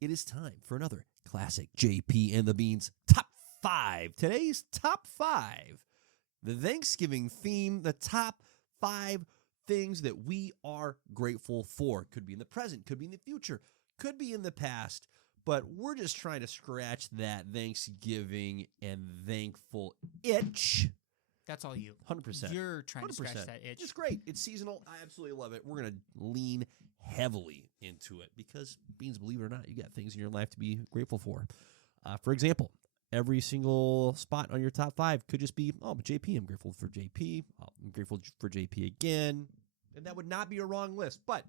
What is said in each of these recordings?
it is time for another classic JP and the Beans Top 5. Today's Top 5, the Thanksgiving theme, the top 5 things that we are grateful for. Could be in the present, could be in the future, could be in the past, but we're just trying to scratch that Thanksgiving and thankful itch. That's all you. 100%. You're trying to scratch 100%. that itch. It's great. It's seasonal. I absolutely love it. We're going to lean heavily into it because, Beans, believe it or not, you got things in your life to be grateful for. For example, every single spot on your top 5 could just be, oh, JP, I'm grateful for JP. I'm grateful for JP again. And that would not be a wrong list, but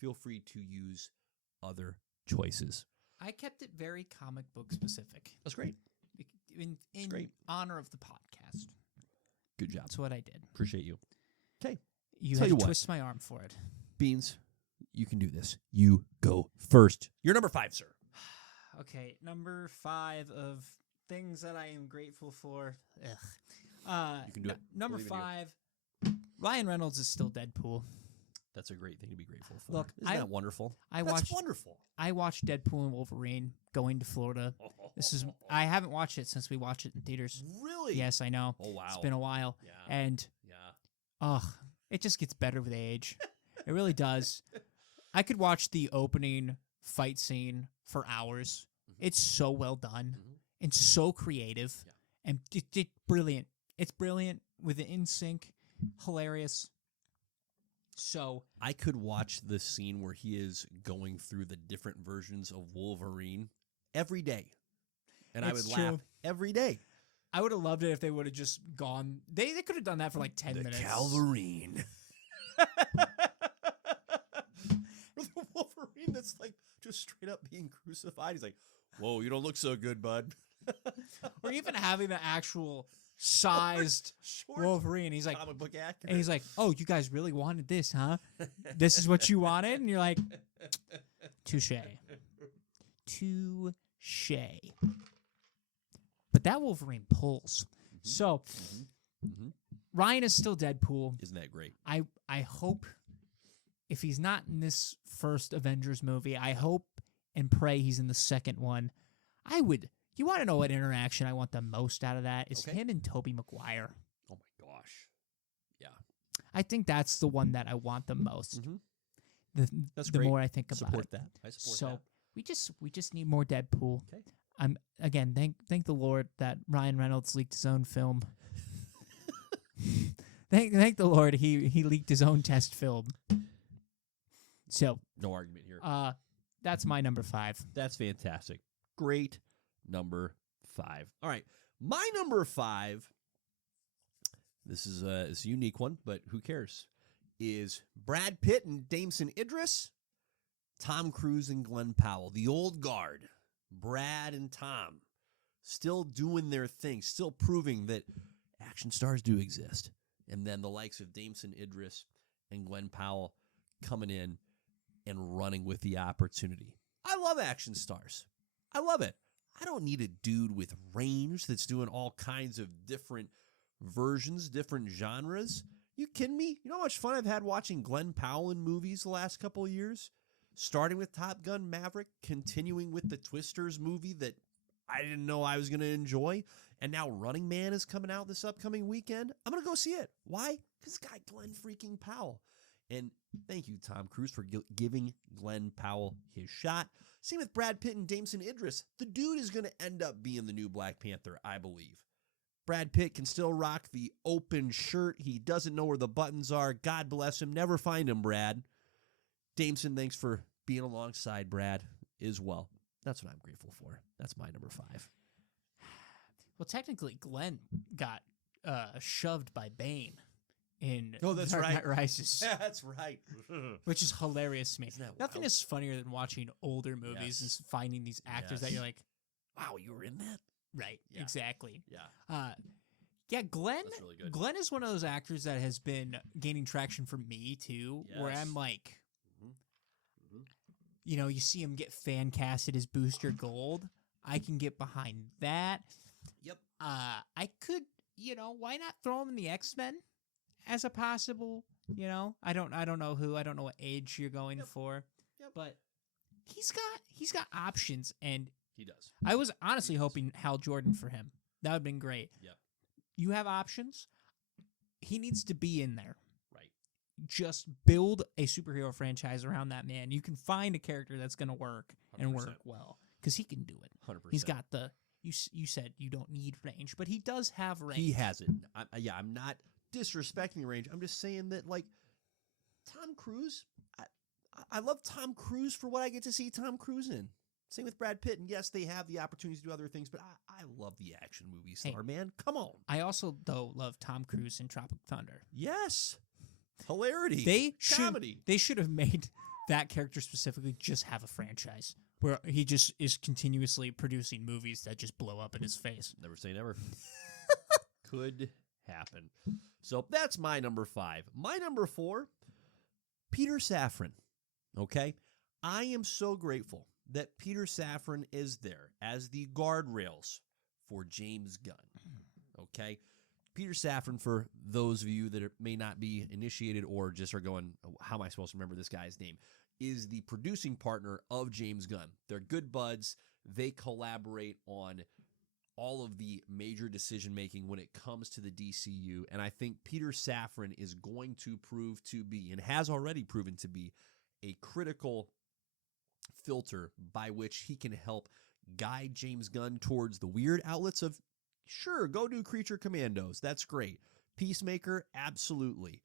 feel free to use other choices. I kept it very comic book specific. That's great. In great. honor of the podcast. Good job. That's what I did. Appreciate you. Okay. You Tell had you to what. twist my arm for it. Beans, you can do this. You go first. You're number 5, sir. Okay, number 5 of things that I am grateful for. Ugh. You can do it. Number Believe in you. 5, Ryan Reynolds is still Deadpool. That's a great thing to be grateful for. Look, Isn't that wonderful? That's wonderful. I watched Deadpool and Wolverine going to Florida. I haven't watched it since we watched it in theaters. Really? Yes, I know. Oh, wow. It's been a while. Yeah. And Yeah. it just gets better with age. It really does. I could watch the opening fight scene for hours. Mhm. It's so well done Mhm. and so creative and brilliant. It's brilliant with it in sync, hilarious. So I could watch the scene where he is going through the different versions of Wolverine every day. And I would It's laugh true. every day. I would have loved it if they would have just gone. They could have done that for like 10 minutes. Calverine. Or the Wolverine that's like just straight up being crucified. He's like, whoa, you don't look so good, bud. Or even having the actual sized Short Wolverine. He's like, comic book accurate. and he's like, oh, you guys really wanted this, huh? This is what you wanted? And you're like, touche. Touche. But that Wolverine pulls. So Mhm. Ryan is still Deadpool. Isn't that great? I hope if he's not in this first Avengers movie, I hope and pray he's in the second one. You want to know what interaction I want the most out of that? Is Okay. him and Tobey Maguire. Oh my gosh. Yeah. I think that's the one that I want the most. Mhm. That's The great. more I think about Support it. that. I support So that. we just need more Deadpool. Okay. I'm again thank the Lord that Ryan Reynolds leaked his own film. thank the Lord he leaked his own test film. So No argument here. that's my number 5. That's fantastic. Great number 5. All right. My number 5, this is a unique one, but who cares, is Brad Pitt and Damson Idris, Tom Cruise and Glenn Powell, the old guard, Brad and Tom, still doing their thing, still proving that action stars do exist. And then the likes of Damson Idris and Glenn Powell coming in and running with the opportunity. I love action stars. I love it. I don't need a dude with range that's doing all kinds of different versions, different genres. You kidding me? You know how much fun I've had watching Glenn Powell in movies the last couple of years? Starting with Top Gun Maverick, continuing with the Twisters movie that I didn't know I was going to enjoy, and now Running Man is coming out this upcoming weekend. I'm going to go see it. Why? Because it's got Glenn freaking Powell. And thank you, Tom Cruise, for giving Glenn Powell his shot. Same with Brad Pitt and Damson Idris. The dude is going to end up being the new Black Panther, I believe. Brad Pitt can still rock the open shirt. He doesn't know where the buttons are. God bless him. Never find him, Brad. Damson, thanks for being alongside Brad as well. That's what I'm grateful for. That's my number 5. Well, technically Glenn got shoved by Bane in Oh, that's Dark right. Knight Rises. Yeah, that's right. Which is hilarious to me. Isn't that Nothing wild? is funnier than watching older movies Yes. and finding these actors that Yes. you're like, Wow, you were in that? right, Yeah. exactly. Yeah. Yeah, Glenn. That's really good. Glenn is one of those actors that has been gaining traction for me too, where Yes. I'm like, Mhm. Mhm. you know, you see him get fan casted as Booster Gold. I can get behind that. Yep. I could, why not throw him in the X-Men as a possible, I don't know who, I don't know what age you're going Yep. for, Yep. but he's got options, and He does. I was honestly He does. hoping Hal Jordan for him. That would have been great. Yep. You have options. He needs to be in there. Right. Just build a superhero franchise around that man. You can find a character that's going to work and 100%. work well because he can do it. 100%. He's got the. You said you don't need range, but he does have range. He has it. I'm not disrespecting the range. I'm just saying that, like, Tom Cruise, I love Tom Cruise for what I get to see Tom Cruise in. Same with Brad Pitt. And yes, they have the opportunities to do other things, but I love the action movie star, man. Come on. I also, though, love Tom Cruise in Tropic Thunder. Yes. Hilarity. They should have made that character specifically just have a franchise where he just is continuously producing movies that just blow up in his face. Never say never. Could happen. So that's my number 5. My number 4, Peter Safran. Okay? I am so grateful that Peter Safran is there as the guardrails for James Gunn. Okay? Peter Safran, for those of you that may not be initiated or just are going, how am I supposed to remember this guy's name, is the producing partner of James Gunn. They're good buds. They collaborate on all of the major decision-making when it comes to the DCU, and I think Peter Safran is going to prove to be, and has already proven to be, a critical filter by which he can help guide James Gunn towards the weird outlets of, sure, go do Creature Commandos. That's great. Peacemaker, absolutely.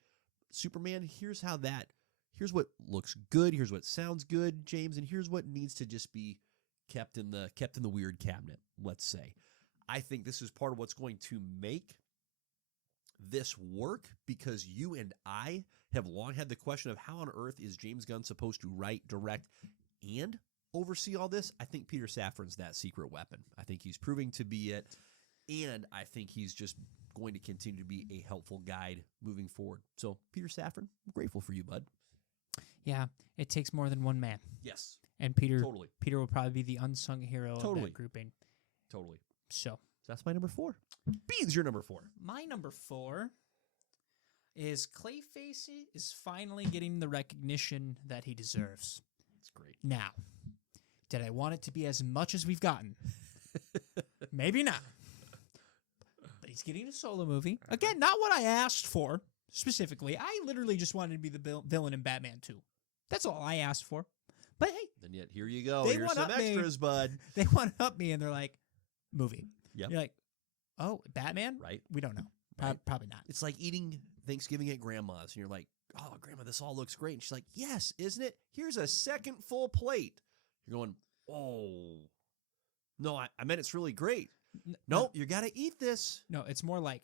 Superman, here's what looks good, here's what sounds good, James, and here's what needs to just be kept in the weird cabinet, let's say. I think this is part of what's going to make this work, because you and I have long had the question of how on earth is James Gunn supposed to write, direct, and oversee all this. I think Peter Safran's that secret weapon. I think he's proving to be it, and I think he's just going to continue to be a helpful guide moving forward. So, Peter Safran, I'm grateful for you, bud. Yeah, it takes more than one man. Yes. And Peter Totally. Peter will probably be the unsung hero of Totally. that grouping. Totally. So That's my number 4. Bean's your number 4. my number 4 is Clayface is finally getting the recognition that he deserves. It's great. Now, did I want it to be as much as we've gotten? Maybe not. But he's getting a solo movie. Again, not what I asked for specifically. I literally just wanted to be the villain in Batman 2. That's all I asked for. But hey, And yet, here you go. They Here's one some up me. extras, bud. they want to up me and they're like, movie. Yep. You're like, oh, Batman? Right? We don't know. Right. Probably not. It's like eating Thanksgiving at grandma's, and you're like, oh, Grandma, this all looks great. And she's like, yes, isn't it? Here's a second full plate. You're going, oh. No, I meant it's really great. No, you got to eat this. No, it's more like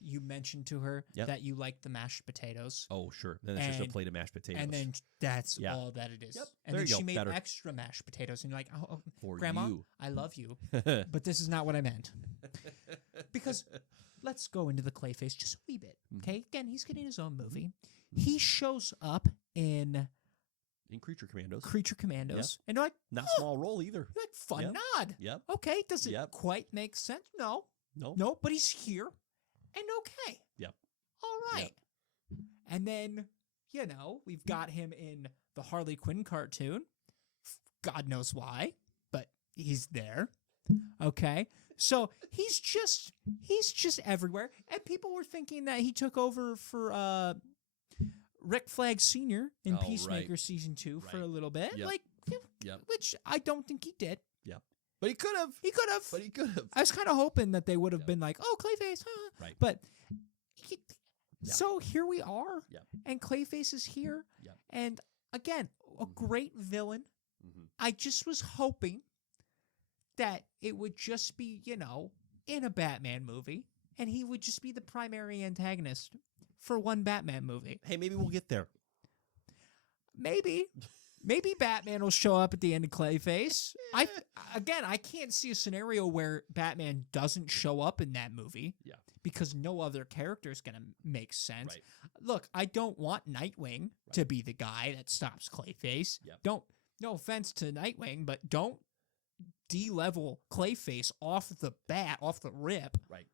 you mentioned to her Yep. that you like the mashed potatoes. Oh, sure. Then it's just a And- plate of mashed potatoes. And then that's Yeah. all that it is. Yep. And There then you go. she made Better. extra mashed potatoes, and you're like, oh for Grandma, you. I love you, but this is not what I meant. Because let's go into the Clayface just a wee bit. Okay, again, he's getting his own movie. He shows up in In Creature Commandos. Creature Commandos, and you're like, Not oh, small role either. you're like fun Yep. nod. Yep. Okay, does it Yep. quite make sense? No, No. no, but he's here, and okay. Yep. All right. And then, we've got him in the Harley Quinn cartoon. God knows why, but he's there. Okay. So he's just everywhere. And people were thinking that he took over for Rick Flag Sr. in Oh, right. Peacemaker season 2 for Right. a little bit. Yep. Like, Yep. which I don't think he did. But he could have. He could have. But he could have. I was kind of hoping that they would have Yep. been like, "Oh, Clayface," huh? Right. But Yep. so here we are, Yep. and Clayface is here, Yep. and again, a Mhm. great villain. Mhm. I just was hoping that it would just be, in a Batman movie, and he would just be the primary antagonist for one Batman movie. Hey, maybe we'll get there. Maybe Batman will show up at the end of Clayface. I can't see a scenario where Batman doesn't show up in that movie. Yeah. Because no other character is going to make sense. Right. Look, I don't want Nightwing to be the guy that stops Clayface. Yep. No offense to Nightwing, but don't de-level Clayface off the bat, off the rip. Right.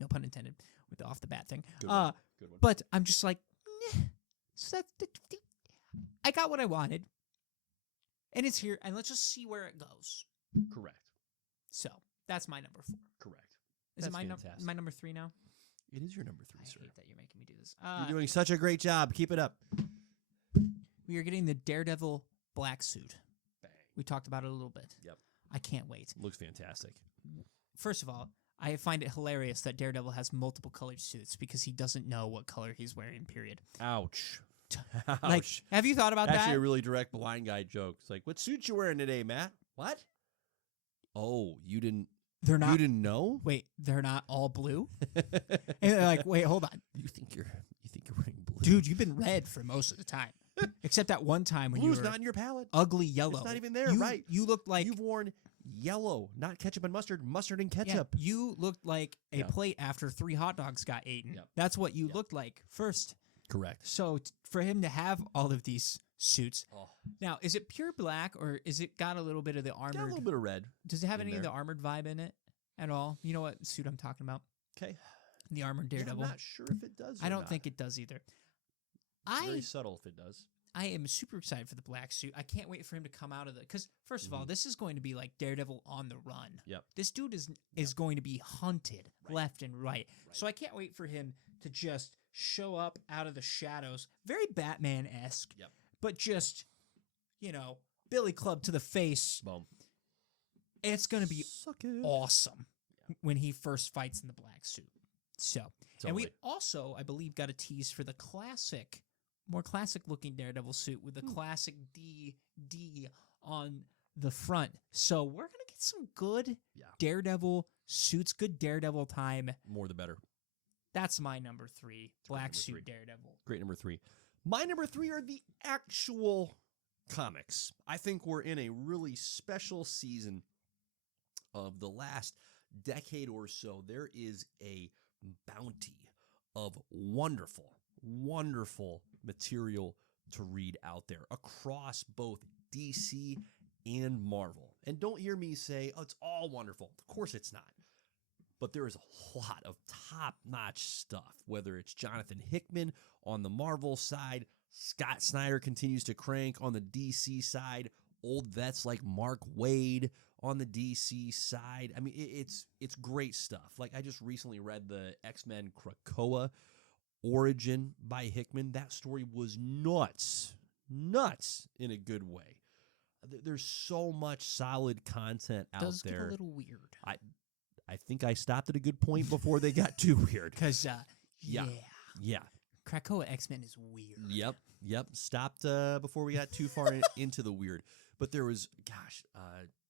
No pun intended with the off the bat thing. Good one. Good one. But I'm just like, so I got what I wanted. And it's here, and let's just see where it goes. Correct. So that's my number 4. Correct. Is it That's fantastic. my number 3 now? It is your number 3, I sir. hate that you're making me do this. You're doing such a great job. Keep it up. We are getting the Daredevil black suit. Bang. We talked about it a little bit. Yep. I can't wait. Looks fantastic. First of all, I find it hilarious that Daredevil has multiple colored suits because he doesn't know what color he's wearing, period. Ouch. Ouch. Like, have you thought about Actually, that? a really direct blind guy joke. It's like, what suit you wearing today, Matt? What? Oh, you didn't They're not. you didn't know? Wait, they're not all blue? And they're like, wait, hold on. You think you're wearing blue. Dude, you've been red for most of the time. Except that one time when Blue's you were not in your palette. ugly yellow. It's not even there, you, right. You looked like You've worn yellow, not ketchup and mustard, mustard and yeah, ketchup. you looked like a Yep. plate after 3 hot dogs got eaten. Yep. That's what you Yep. looked like first. Correct. So for him to have all of these suits, Oh, now is it pure black or is it got a little bit of the got a armored? little bit of red. Does it have in any of the there. armored vibe in it at all? You know what suit I'm talking about? Okay. The armored Daredevil. I'm not sure if it does. I or don't not. think it does either. It's very subtle if it does. I am super excited for the black suit. I can't wait for him to come out of the because first of all, Mhm. this is going to be like Daredevil on the run. Yep. This dude is going to be hunted Right. left and right. Right. So I can't wait for him to just show up out of the shadows, very Batman-esque. Yep. But just Billy Club to the face. Boom. It's going to be Suck it. awesome when he first fights in the black suit. So, and we Totally. also, I believe, got a tease for the more classic looking Daredevil suit with the classic D on the front. So we're gonna get some good Yeah. Daredevil suits, good Daredevil time. More the better. That's my number 3, black number suit 3. Daredevil. Great number 3. My number 3 are the actual comics. I think we're in a really special season of the last decade or so. There is a bounty of wonderful, wonderful material to read out there across both DC and Marvel. And don't hear me say, oh, it's all wonderful. Of course it's not. But there is a lot of top-notch stuff, whether it's Jonathan Hickman on the Marvel side, Scott Snyder continues to crank on the DC side, old vets like Mark Waid on the DC side. I mean, it's great stuff. Like, I just recently read the X-Men Krakoa origin by Hickman. That story was nuts in a good way. There's so much solid content out Does there. get a little weird I think I stopped at a good point before they got too weird. because Yeah. Yeah. Krakoa X-Men is weird. Yep. Stopped before we got too far into the weird. But there was,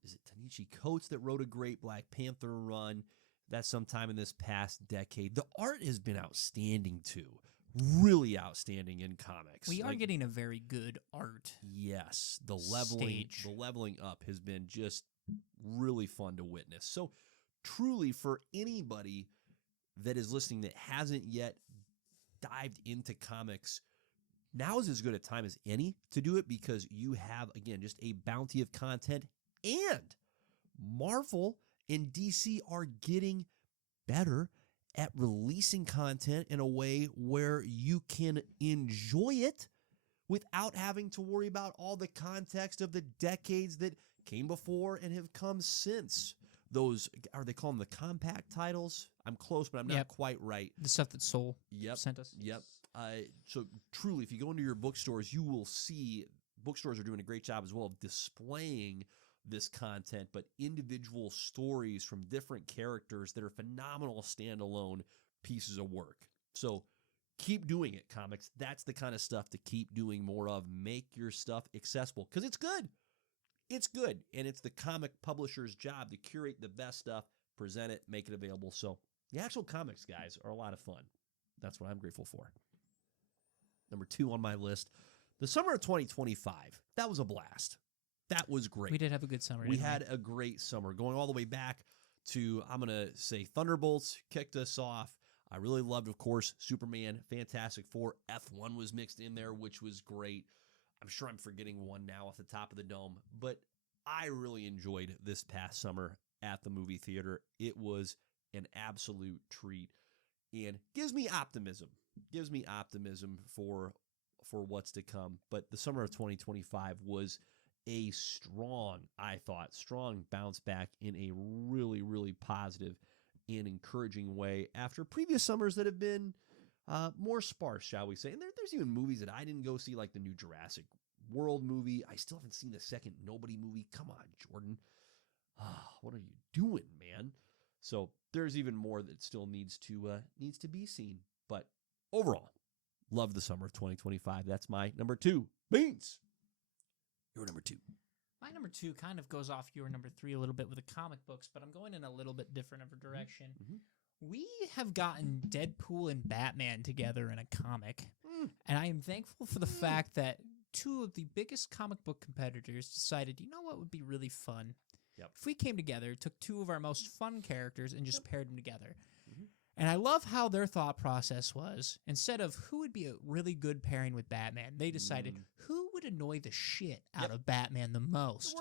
is it Tanichi Coates that wrote a great Black Panther run? That's sometime in this past decade. The art has been outstanding too. Really outstanding in comics. We are Like, getting a very good art. yes, the stage. leveling up has been just really fun to witness. So truly, for anybody that is listening that hasn't yet dived into comics, now is as good a time as any to do it because you have, again, just a bounty of content, and Marvel and DC are getting better at releasing content in a way where you can enjoy it without having to worry about all the context of the decades that came before and have come since. Those, are they calling them the compact titles? I'm close, but I'm not Yep. quite right. The stuff that Soul Yep. sent us. Yep. So truly, if you go into your bookstores, you will see bookstores are doing a great job as well of displaying this content, but individual stories from different characters that are phenomenal standalone pieces of work. So keep doing it, comics. That's the kind of stuff to keep doing more of. Make your stuff accessible because it's good. It's good. And it's the comic publisher's job to curate the best stuff, present it, make it available. So the actual comics, guys, are a lot of fun. That's what I'm grateful for. Number 2 on my list, the summer of 2025. That was a blast. That was great. We did have a good summer. We didn't had a great summer going all the way back to, I'm going to say, Thunderbolts kicked us off. I really loved, of course, Superman, Fantastic Four. F1 was mixed in there, which was great. I'm sure I'm forgetting one now off the top of the dome, but I really enjoyed this past summer at the movie theater. It was an absolute treat and gives me optimism. For what's to come. But the summer of 2025 was a strong, I thought, strong bounce back in a really, really positive and encouraging way after previous summers that have been more sparse, shall we say. And there's even movies that I didn't go see, like the new Jurassic World movie. I still haven't seen the second Nobody movie. Come on, Jordan. What are you doing, man? So there's even more that still needs to be seen. But overall, love the summer of 2025. That's my number 2. Beans. Your number 2. My number 2 kind of goes off your number 3 a little bit with the comic books, but I'm going in a little bit different of a direction. Mm-hmm. We have gotten Deadpool and Batman together in a comic, and I am thankful for the fact that 2 of the biggest comic book competitors decided, you know what would be really fun? Yep. If we came together, took 2 of our most fun characters, and just paired them together. Mhm. And I love how their thought process was, instead of who would be a really good pairing with Batman, they decided who would annoy the shit out of Batman the most.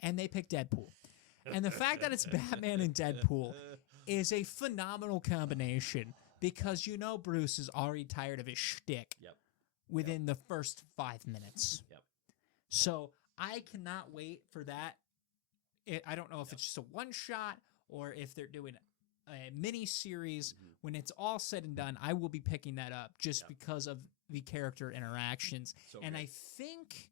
And they picked Deadpool. And the fact that it's Batman and Deadpool is a phenomenal combination because you know Bruce is already tired of his shtick within the first 5 minutes. So I cannot wait for that. I don't know if it's just a one-shot or if they're doing a mini-series. When it's all said and done, I will be picking that up just because of the character interactions. And I think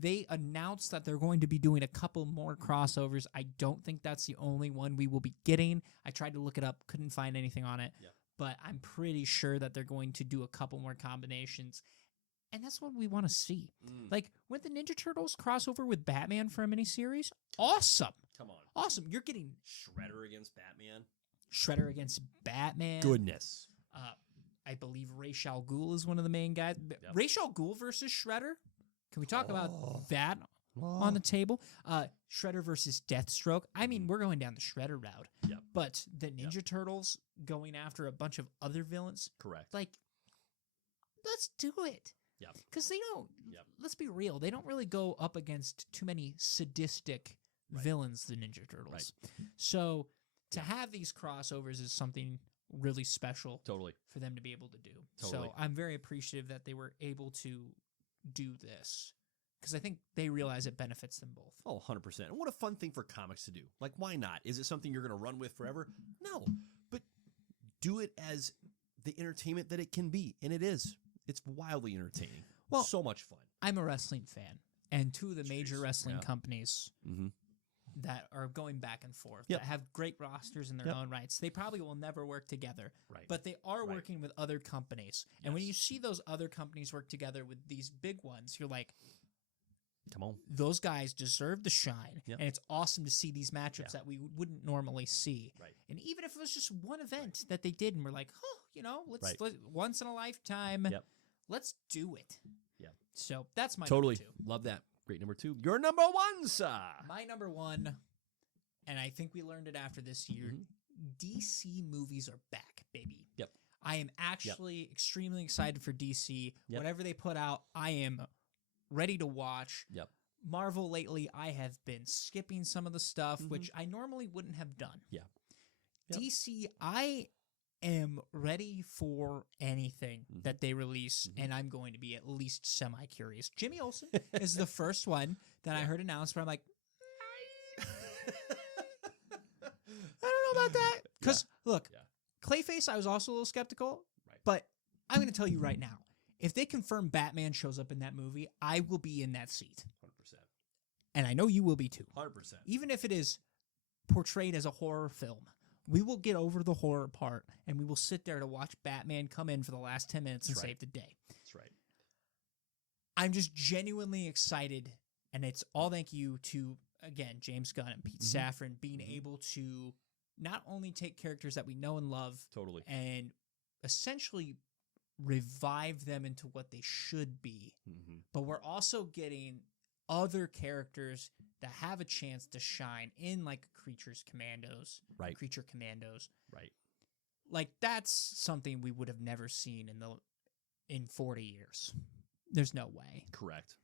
they announced that they're going to be doing a couple more crossovers. I don't think that's the only one we will be getting. I tried to look it up, couldn't find anything on it. But I'm pretty sure that they're going to do a couple more combinations. And that's what we want to see. Like, when the Ninja Turtles crossover with Batman for a miniseries, awesome. Come on. Awesome. You're getting Shredder against Batman. Shredder against Batman. Goodness. I believe Ra's al Ghul is one of the main guys. Ra's al Ghul versus Shredder? Can we talk about that on the table? Shredder versus Deathstroke. I mean, we're going down the Shredder route. But the Ninja Turtles going after a bunch of other villains. Correct. Like, let's do it. Because they don't, let's be real, they don't really go up against too many sadistic villains, the Ninja Turtles. So to have these crossovers is something really special for them to be able to do. So I'm very appreciative that they were able to do this because I think they realize it benefits them both. Oh, 100%. And what a fun thing for comics to do. Like, why not? Is it something you're going to run with forever? No. But do it as the entertainment that it can be. And it is. It's wildly entertaining. Well, so much fun. I'm a wrestling fan. And 2 of the major wrestling companies that are going back and forth, that have great rosters in their own rights, they probably will never work together. But they are working with other companies. And when you see those other companies work together with these big ones, you're like, come on. Those guys deserve the shine. And it's awesome to see these matchups that we wouldn't normally see. And even if it was just one event that they did and we're like, oh, you know, let's once in a lifetime, let's do it. So that's my number 2. Love that. Great number 2. Your number 1, sir. My number 1, and I think we learned it after this year, DC movies are back, baby. I am actually extremely excited for DC. Whatever they put out, I am ready to watch. Marvel lately, I have been skipping some of the stuff, which I normally wouldn't have done. DC, I am ready for anything that they release, and I'm going to be at least semi-curious. Jimmy Olsen is the first one that I heard announced where I'm like, I don't know about that. Because, look, Clayface, I was also a little skeptical, but I'm going to tell you right now, if they confirm Batman shows up in that movie, I will be in that seat. 100%. And I know you will be too. 100%. Even if it is portrayed as a horror film, we will get over the horror part, and we will sit there to watch Batman come in for the last 10 minutes and save the day. That's right. I'm just genuinely excited, and it's all thank you to, again, James Gunn and Pete Safran being able to not only take characters that we know and love and essentially revive them into what they should be, but we're also getting other characters that have a chance to shine in like Creature Commandos. Like that's something we would have never seen in 40 years. There's no way. Correct.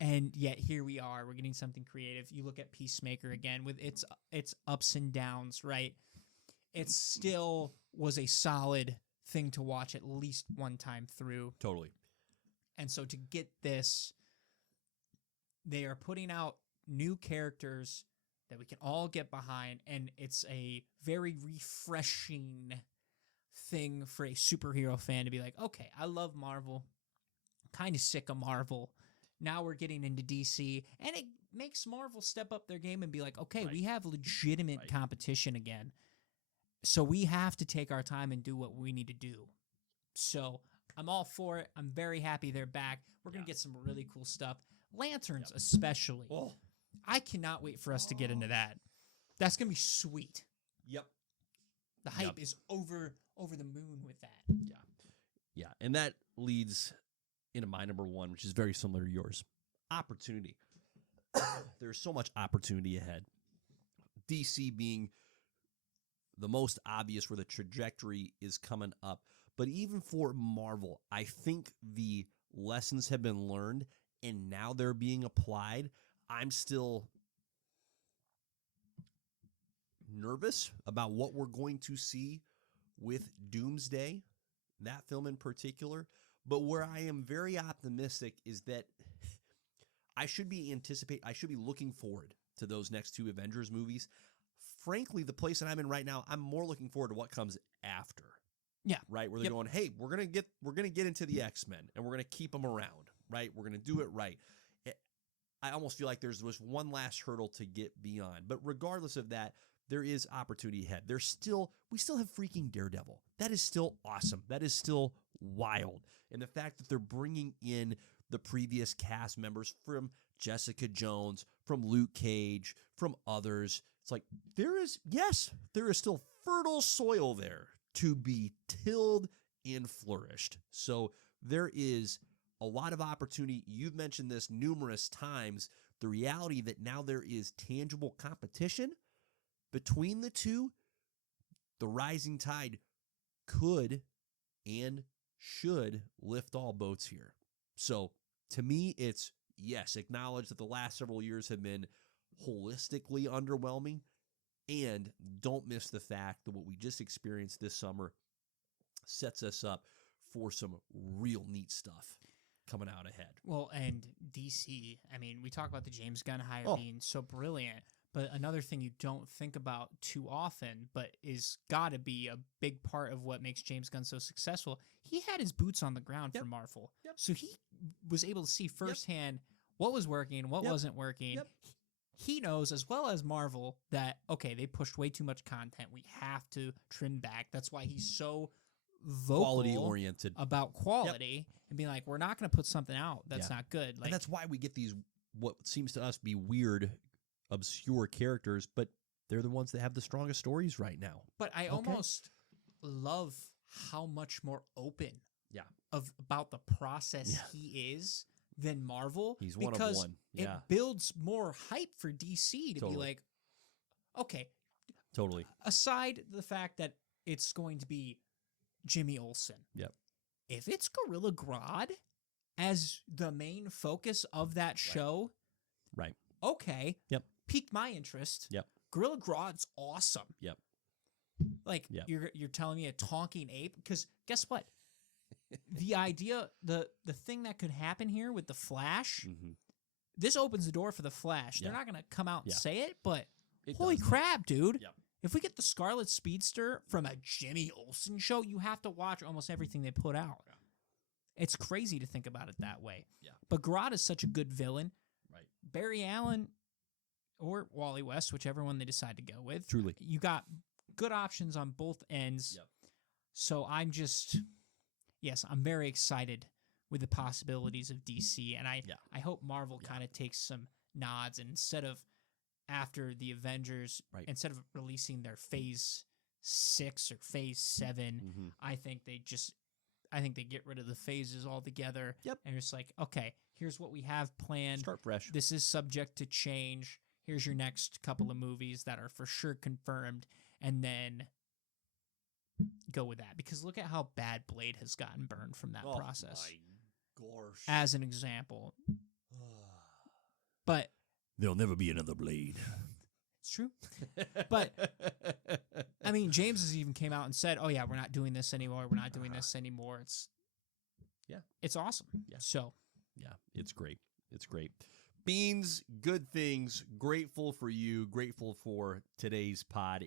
And yet here we are. We're getting something creative. You look at Peacemaker again with its ups and downs, right? It still was a solid thing to watch at least one time through. Totally. And so to get this, they are putting out new characters that we can all get behind, and it's a very refreshing thing for a superhero fan to be like, okay, I love Marvel, kind of sick of Marvel. Now we're getting into DC, and it makes Marvel step up their game and be like, okay, Right. we have legitimate Right. competition again. So we have to take our time and do what we need to do. So I'm all for it. I'm very happy they're back. We're going to Yeah. get some really cool stuff. Lanterns, Yep. especially. Oh, I cannot wait for us to get into that. That's going to be sweet. yep. The hype Yep. is over the moon with that. Yeah, and that leads into my number one, which is very similar to yours. Opportunity. There's so much opportunity ahead. DC being the most obvious where the trajectory is coming up. But even for Marvel, I think the lessons have been learned and now they're being applied. I'm still nervous about what we're going to see with Doomsday, that film in particular. But where I am very optimistic is that I should be looking forward to those next two Avengers movies. Frankly, the place that I'm in right now, I'm more looking forward to what comes after. Yeah. Right? Where they're Yep. going, hey, we're gonna get into the X-Men and we're gonna keep them around, right? We're gonna do it right. I almost feel like there's one last hurdle to get beyond. But regardless of that, there is opportunity ahead. We still have freaking Daredevil. That is still awesome. That is still wild. And the fact that they're bringing in the previous cast members from Jessica Jones, from Luke Cage, from others, it's like there is still fertile soil there to be tilled and flourished. So there is a lot of opportunity. You've mentioned this numerous times. The reality that now there is tangible competition between the two, the rising tide could and should lift all boats here. So to me, it's yes, acknowledge that the last several years have been holistically underwhelming, and don't miss the fact that what we just experienced this summer sets us up for some real neat stuff coming out ahead. Well, and DC, I mean, we talk about the James Gunn hire Oh. being so brilliant, but another thing you don't think about too often, but is got to be a big part of what makes James Gunn so successful, he had his boots on the ground Yep. for Marvel. Yep. So he was able to see firsthand what was working, what Yep. wasn't working. Yep. He knows, as well as Marvel, that, okay, they pushed way too much content. We have to trim back. That's why he's so vocal Quality oriented. about quality and being like, we're not going to put something out that's Yeah. not good. Like, And that's why we get these, what seems to us be weird, obscure characters, but they're the ones that have the strongest stories right now. but I Okay. almost love how much more open Yeah. about the process Yeah. he is than Marvel. He's one of because one. Yeah, it builds more hype for DC to Totally. be like, okay, totally. aside the fact that it's going to be Jimmy Olsen. Yep. If it's Gorilla Grodd as the main focus of that show, Right. okay. Yep. Piqued my interest. Yep. Gorilla Grodd's awesome. Yep. Like Yep. you're telling me a talking ape? Because guess what? The idea, the thing that could happen here with the Flash, Mm-hmm. this opens the door for the Flash. They're Yeah. not gonna come out and Yeah. say it, but It holy does. crap, dude. Yep. If we get the Scarlet Speedster from a Jimmy Olsen show, you have to watch almost everything they put out. Yeah. It's crazy to think about it that way. Yeah. But Grodd is such a good villain. Right. Barry Allen or Wally West, whichever one they decide to go with. Truly. You got good options on both ends. Yep. So I'm very excited with the possibilities of DC. And I hope Marvel Yeah. kind of takes some nods, and instead of after the Avengers, Right. instead of releasing their phase 6 or phase 7, Mm-hmm. I think they get rid of the phases altogether. Yep. And it's like, okay, here's what we have planned. Start fresh. This is subject to change. Here's your next couple of movies that are for sure confirmed, and then go with that. Because look at how bad Blade has gotten burned from that process, My gosh. as an example. But There'll never be another Blade. it's true. But I mean, James has even came out and said, "Oh yeah, we're not doing this anymore. We're not doing this anymore." It's Yeah. it's awesome. Yeah. So Yeah, it's great. It's great. Beans, good things. Grateful for you. Grateful for today's pod.